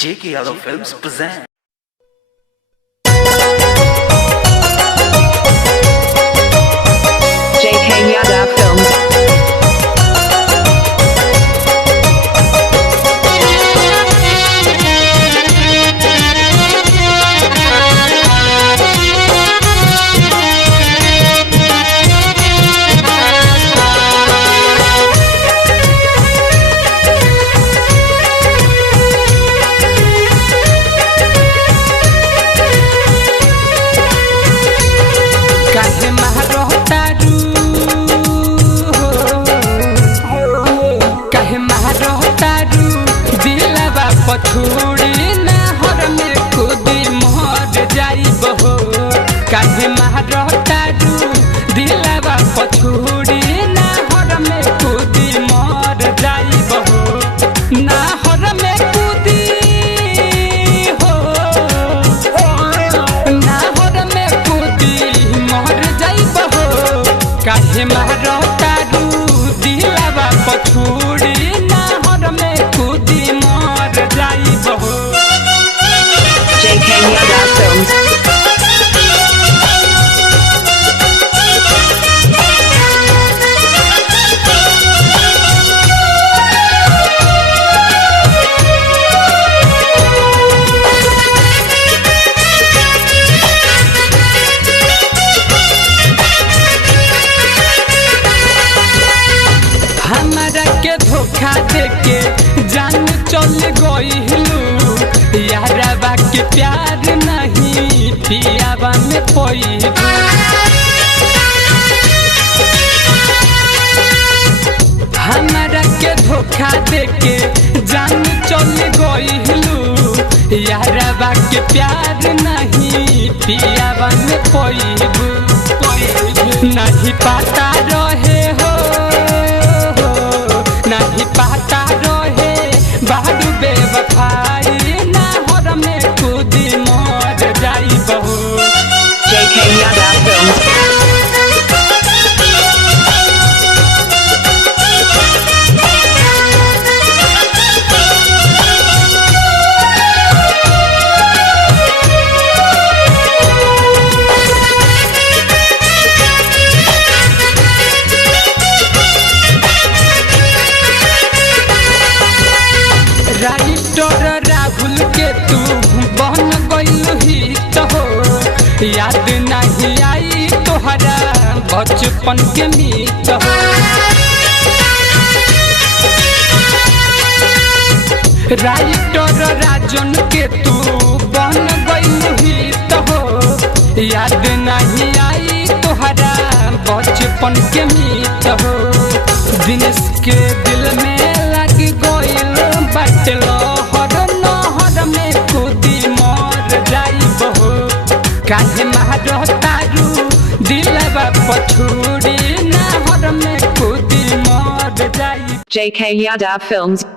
J.K. Yadav Films present. J.K. Yadav Films. पछुड़ी ना हर में खुदी मर जाइब हो काहे महरतारू दिलवा पछुड़ी ना हर में खुदी मर जाइब हो ना हर में खुदी हो ना हर में खुदी मर जाइब हो काहे महरतारू दिलवा पछुड़ी ना हर में खुदी मर जाइब हो। J.K. Yadav Films. हमरा के धोखा देके जान चल गइलू यारबा के प्यार नहीं पियाबा में पइलू हमरा के धोखा देके जान चल गइलू यारबा के प्यार नहीं पियाबा में पइलू नहीं पता रहे हो नहीं पता रहे बारू बेवफाई ना हर में खुदी मर जाइब हो। J.K. Yadav Films. Writer Rahul के तू बन गइलू ही तो हो याद नहीं आई तोहरा बचपन के मीत हो राइटर राजन के तू बन गइलू ही तो हो याद नहीं आई तोहरा बचपन के मीत हो दिनेश के दिल में लग गइल बटल हर नहर में खुदी मर जाइब हो काहे महरतारू दिलवा पछुड़ी ना हर में खुदी मर जाइब। J.K. Yadav Films.